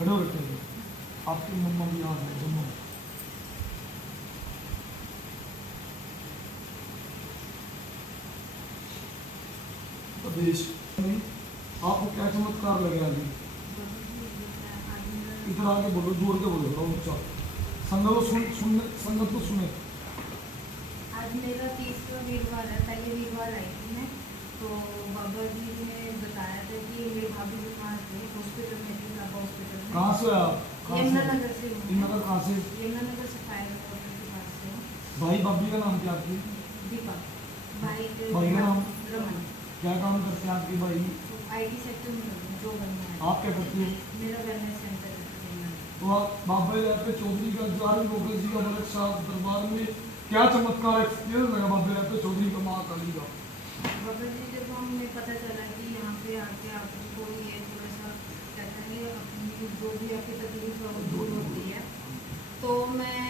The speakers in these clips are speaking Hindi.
खड़े हो रखे थे। आपकी मम्मा भी याद है दोनों। प्रदेश में आपको क्या चमत्कार लगे अभी? इधर आगे बोलो, जोर के बोलो, थोड़ा ऊंचा। संगत को सुन संगत को सुने। आज मेरा 30वां वीरवार है। पहले वीरवार आई थी मैं, तो बाबा जी ने बताया था कि मेरी भाभी बीमार थे, हॉस्पिटल में थी, बाबा हॉस्पिटल में। कहाँ से आप? यमुनानगर से हूँ। यमुनानगर कहाँ से? यमुनानगर से फायर होटल के पास से हूँ। भाई भाभी का नाम क्या आपकी? दीपा। भाई भाई का नाम? रमन। क्या काम करते हैं आपके भाई? IT सेक्टर में जो बनना है। आप क्या करते हैं? मेरा वेलनेस सेंटर है। तो आप बाबा पे चौधरी का जारी गोखले जी का मलक शाह दरबार में क्या चमत्कार एक्सपीरियंस लगा बाबा पे चौधरी का महाकाली का? बाबा जी जब हमें पता चला कि यहाँ पे आके आपको ये थोड़ा सा कहते हैं अपनी जो भी आपकी तकलीफ है वो दूर होती है, तो मैं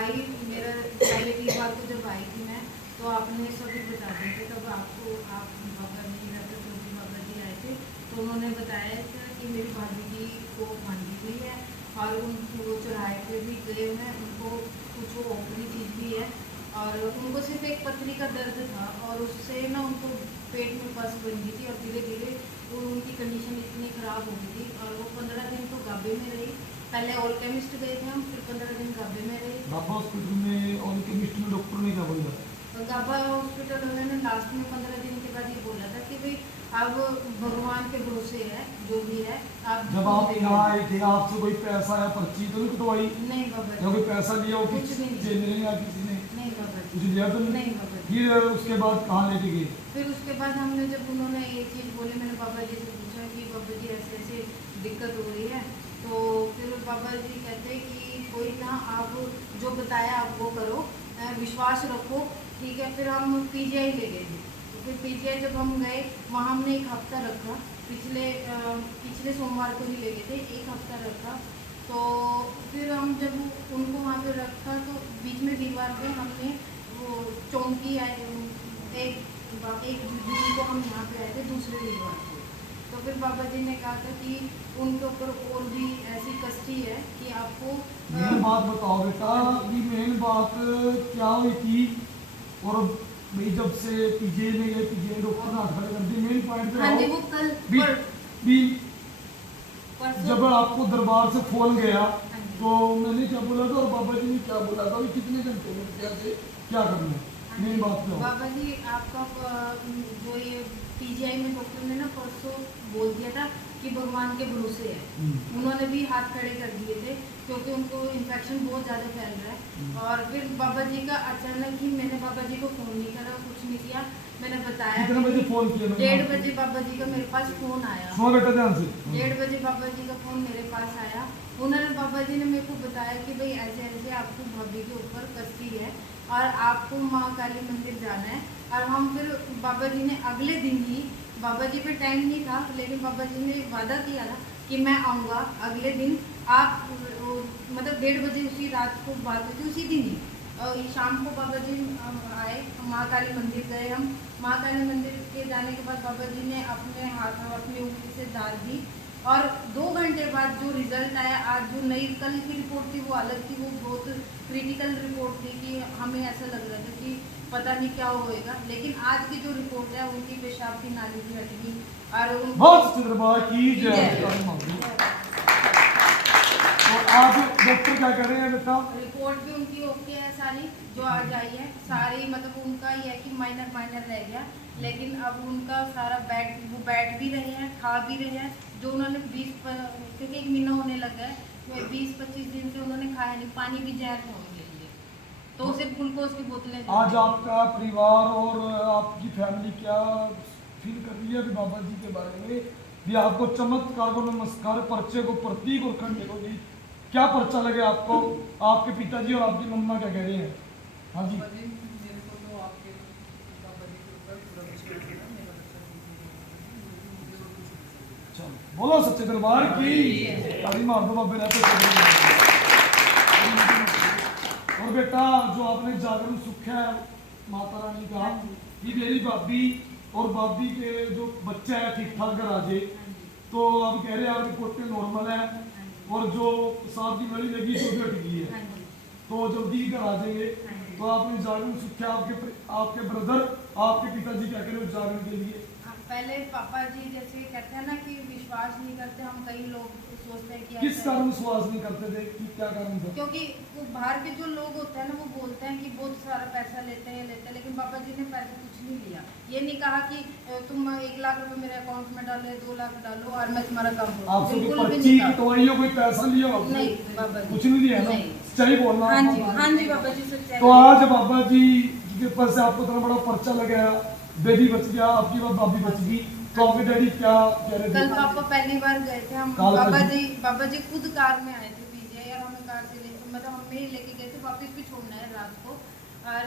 आई। मेरा पहले वीरवार को जब आई थी मैं, तो आपने सभी बता दिए थे। तब आपको आप बाबा जी डॉक्टर चौधरी बाबा जी आए थे, तो उन्होंने बताया था कि मेरी भाभी जी को भांजी हुई है और उनको वो चौराहे पे भी गए हुए हैं, उनको कुछ वो ओपरी चीज़ भी है और उनको सिर्फ एक पथरी का दर्द था और उससे ना उनको पेट में पस बन गई थी और धीरे धीरे उनकी कंडीशन इतनी ख़राब हो गई थी और वो 15 दिन तो गाबे में रही। पहले ऑल केमिस्ट गए थे हम, फिर 15 दिन गाबे में रहे। बाबा हॉस्पिटल में और केमिस्ट में डॉक्टर ने क्या बोला? गाबा हॉस्पिटल उन्होंने लास्ट में 15 दिन के बाद ये बोला था कि भाई अब भगवान के भरोसे है, जो भी है आप। जब आप यहाँ आए थे आपसे कोई पैसा या पर्ची तो नहीं कटवाई? नहीं बाबा या कोई पैसा लिया हो कुछ भी नहीं। जेल या किसी ने? नहीं बाबा कुछ जी। लिया तो नहीं बाबा जी। फिर उसके बाद कहाँ लेके गए? फिर उसके बाद हमने जब उन्होंने ये चीज़ बोली, मैंने बाबा जी से पूछा कि बाबा जी ऐसे ऐसे दिक्कत हो रही है, तो फिर बाबा जी कहते कि कोई ना, आप जो बताया आप वो करो, विश्वास रखो, ठीक है। फिर हम PGI ले गए थे। तो फिर PGI जब हम गए वहाँ हमने एक हफ्ता रखा। पिछले सोमवार को ही ले गए थे, एक हफ्ता रखा। तो फिर हम जब उनको वहाँ पे रखा तो बीच में वीरवार को हमने वो चौंकी आए, एक दिन को हम यहाँ पे आए थे दूसरे वीरवार को। तो फिर बाबा जी ने कहा था कि उनके ऊपर और भी ऐसी कष्टी है कि आपको मेन बात बताओ बेटा, कि मेन बात क्या हुई थी? और भाई जब से पीजीआई में गए, पीजीआई डॉक्टर ने हाथ खड़े कर दिए, मेन पॉइंट पे हाँ जी, आओ। वो कल भी परसों जब आपको दरबार से फोन गया हाँ जी। तो मैंने क्या बोला था और बाबा जी ने क्या बोला था, अभी कितने घंटे में कैसे क्या करना है? मेन बात पे आओ। बाबा जी आपका जो ये PGI में डॉक्टर ने ना परसों बोल दिया था कि भगवान के भरोसे है। उन्होंने भी हाथ खड़े कर दिए थे क्योंकि उनको इन्फेक्शन बहुत ज़्यादा फैल रहा है। और फिर बाबा जी का अचानक ही, मैंने बाबा जी को फ़ोन नहीं करा, कुछ नहीं किया। मैंने बताया कितने बजे फोन किया? 1:30 बजे बाबा जी का मेरे पास फ़ोन आया। सुनो बेटा ध्यान से। 1:30 बजे बाबा जी का फ़ोन मेरे पास आया। उन्होंने बाबा जी ने मेरे को बताया कि भाई ऐसे ऐसे आपको भाभी के ऊपर कष्टी है और आपको महाकाली मंदिर जाना है। और हम फिर बाबा जी ने अगले दिन ही, बाबा जी पे टाइम नहीं था लेकिन बाबा जी ने वादा किया था कि मैं आऊँगा अगले दिन। आप मतलब 1:30 बजे उसी रात को बात हुई थी, उसी दिन ही शाम को बाबा जी आए, महाकाली मंदिर गए हम। महाकाली मंदिर के जाने के बाद बाबा जी ने अपने हाथ में अपनी उंगली से डाल दी और 2 घंटे बाद जो रिजल्ट आया, आज जो नई कल की रिपोर्ट थी वो अलग थी, वो बहुत क्रिटिकल रिपोर्ट थी कि हमें ऐसा लग रहा था कि पता नहीं क्या होएगा। लेकिन आज की जो रिपोर्ट है उनकी पेशाब की नाली भी हट गई और बहुत दरबार की जय। तो आज डॉक्टर क्या कर रहे हैं बेटा? रिपोर्ट भी उनकी ओके है सारी, जो आज आई है सारी। मतलब उनका ये है कि माइनर रह गया, लेकिन अब उनका सारा वो बैठ भी रहे हैं, खा भी रहे हैं। जो उन्होंने 20 क्योंकि 1 महीना होने लगा है, 20-25 दिन से उन्होंने खाया नहीं, पानी भी जहर होने लगी, तो सिर्फ ग्लूकोज की बोतलें। आज आपका परिवार और आपकी फैमिली क्या फील कर रही है अभी बाबा जी के बारे में? भी आपको चमत्कार को नमस्कार, पर्चे को प्रतीक और खंडे को भी क्या पर्चा लगे आपको? आपके पिताजी और आपकी मम्मा क्या कह रहे हैं? हाँ जी। चलो बोलो सच्चे दरबार की ताली मार दो बाबे रहते। और बेटा जो आपने जागरण सुख है माता रानी का, ये मेरी भाभी और भाभी के जो बच्चा है ठीक ठाक घर आजे, तो अब कह रहे हैं आप रिपोर्ट में नॉर्मल है, और जो प्रसाद की मेरी लगी जो भी अटकी है, हाँ जी तो जल्दी ही घर आ जाएंगे। हाँ जी। तो आपने जागरण सुख्या आपके ब्रदर आपके पिताजी क्या करें उस जागरण के लिए? पहले पापा जी जैसे कहते हैं ना कि विश्वास नहीं करते, हम कई लोग सोचते हैं कि किस ऐसा कारण है। विश्वास नहीं करते थे कि क्या कारण था? क्योंकि वो बाहर के जो लोग होते हैं ना वो बोलते हैं कि बहुत सारा पैसा लेते हैं लेकिन पापा जी ने पैसा कुछ नहीं लिया। ये नहीं कहा कि तुम 1 लाख रुपए मेरे अकाउंट में डालो, 2 लाख डालो और मैं तुम्हारा काम करूँ, आपसे कोई बिल्कुल भी पर्ची नहीं कहा। कटवाई हो, कोई पैसा लिया हो? नहीं बाबा जी, कुछ नहीं लिया ना? नहीं। सही बोलना। हाँ जी हाँ जी बाबा जी सच्चाई। तो आज बाबा जी के पास से आपको इतना बड़ा पर्चा लगाया, बेबी बच गया, आपकी बात भाभी बच गई, तो आपके डैडी क्या कह रहे कल थे? पापा पहली बार गए थे हम, काल बाबा जी खुद कार में आए थे पीछे, और हमें कार से मतलब हमें ही लेके गए थे, वापस भी छोड़ना है रात को। और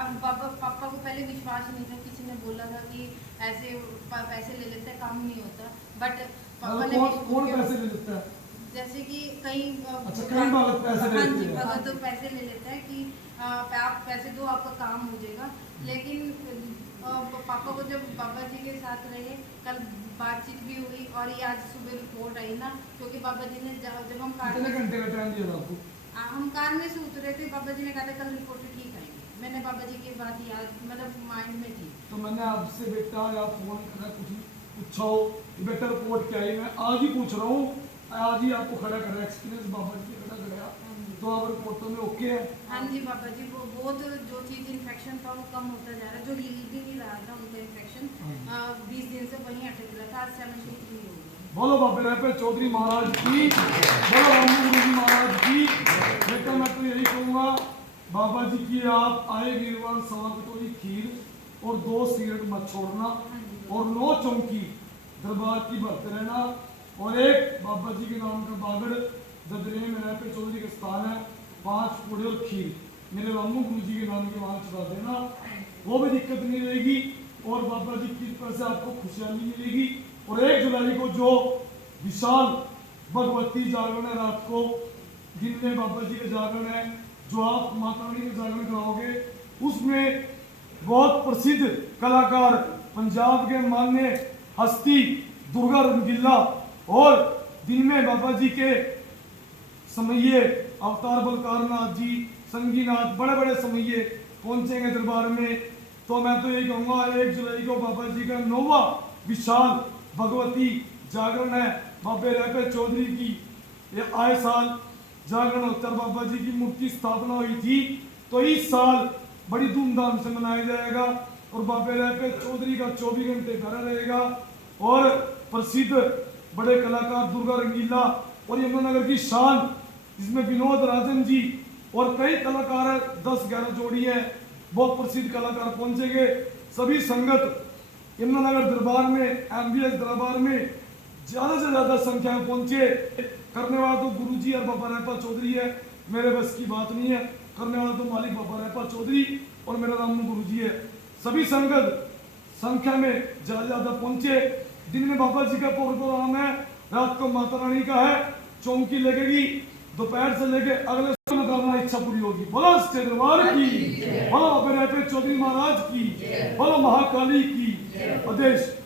अब पापा को पहले विश्वास नहीं था, किसी ने बोला था कि ऐसे पैसे ले लेते हैं, काम नहीं होता, बट पापा ने कौन पैसे ले लेता है? जैसे कि कई अच्छा, कई भगत पैसे ले हाँ लेते जी हैं। भगत तो पैसे ले लेता है कि आप पैसे दो आपका काम हो जाएगा। लेकिन पापा को जब बाबा जी के साथ रहे, कल बातचीत भी हुई और ये आज सुबह रिपोर्ट आई ना, क्योंकि बाबा जी ने जब हम कार कितने घंटे का टाइम दिया था आपको? हम कार में से उतरे थे, बाबा जी ने कहा था कल रिपोर्ट ठीक आएगी। मैंने बाबा जी की बात याद मतलब माइंड में थी। तो मैंने आपसे बेटा या फोन करा कुछ पूछा हो कि बेटा रिपोर्ट क्या आई, मैं आज ही पूछ रहा हूँ, आज ही आपको खड़ा करा, एक्सपीरियंस बाबा जी खड़ा कराया, तो आप रिपोर्टों में ओके है? हाँ जी बाबा जी, वो बहुत जो चीज़ इन्फेक्शन था वो कम होता जा रहा है, जो हील भी नहीं रहा था उनका इन्फेक्शन 20 दिन से वहीं अटक रहा था, आज 73 हो गया। बोलो बाबे रहपे चौधरी महाराज की, बोलो रामू गुरु जी महाराज की। बेटा मैं तो यही कहूँगा, बाबा जी की आप आए वीरवार सवा कटोरी खीर और 2 सिगरेट मत छोड़ना, और 9 चौंकी दरबार की भरते रहना, और एक बाबा जी के नाम का बागड़ ददरे में रहपे चौधरी का स्थान है, 5 पूड़े और खीर मेरे रामू गुरु जी के नाम के वहाँ चढ़ा देना, वो भी दिक्कत नहीं रहेगी, और बाबा जी की कृपा से आपको खुशहाली मिलेगी। और 1 जुलाई को जो विशाल भगवती जागरण है रात को, दिन में बाबा जी का जागरण है, जो आप माता रानी का जागरण कराओगे, उसमें बहुत प्रसिद्ध कलाकार पंजाब के मान्य हस्ती दुर्गा रंगीला, और दिन में बाबा जी के समये अवतार बलकारनाथ जी, संगीनाथ, बड़े बड़े समये पहुंचेंगे दरबार में। तो मैं तो यही कहूँगा 1 जुलाई को बाबा जी का 9वां विशाल भगवती जागरण है बाबे रहपे चौधरी की। ये आए साल जागरण होता है, बाबा जी की मूर्ति स्थापना हुई थी, तो इस साल बड़ी धूमधाम से मनाया जाएगा, और बाबे रहपे चौधरी का 24 घंटे भरा रहेगा, और प्रसिद्ध बड़े कलाकार दुर्गा रंगीला और यमुनानगर की शान, जिसमें विनोद राजन जी और कई कलाकार है, 10-11 जोड़ी है, बहुत प्रसिद्ध कलाकार पहुंचेंगे। सभी संगत यमुनानगर दरबार में, एमबीएस दरबार में ज्यादा से ज्यादा संख्या में पहुंचे। करने वाला तो गुरु जी और बाबा रहपा चौधरी है, मेरे बस की बात नहीं है, करने वाला तो मालिक बाबा रहपा चौधरी और मेरा रामू गुरु जी है। सभी संगत संख्या में ज्यादा पहुंचे। दिन में बाबा जी का प्रोग्राम है, रात को माता रानी का है, चौंकी लगेगी, दोपहर से लेके अगले मनोकामना इच्छा पूरी होगी। बोलो सच्चे दरबार की, बोलो बाबा रहपे चौधरी महाराज की, बोलो महाकाली की। आदेश।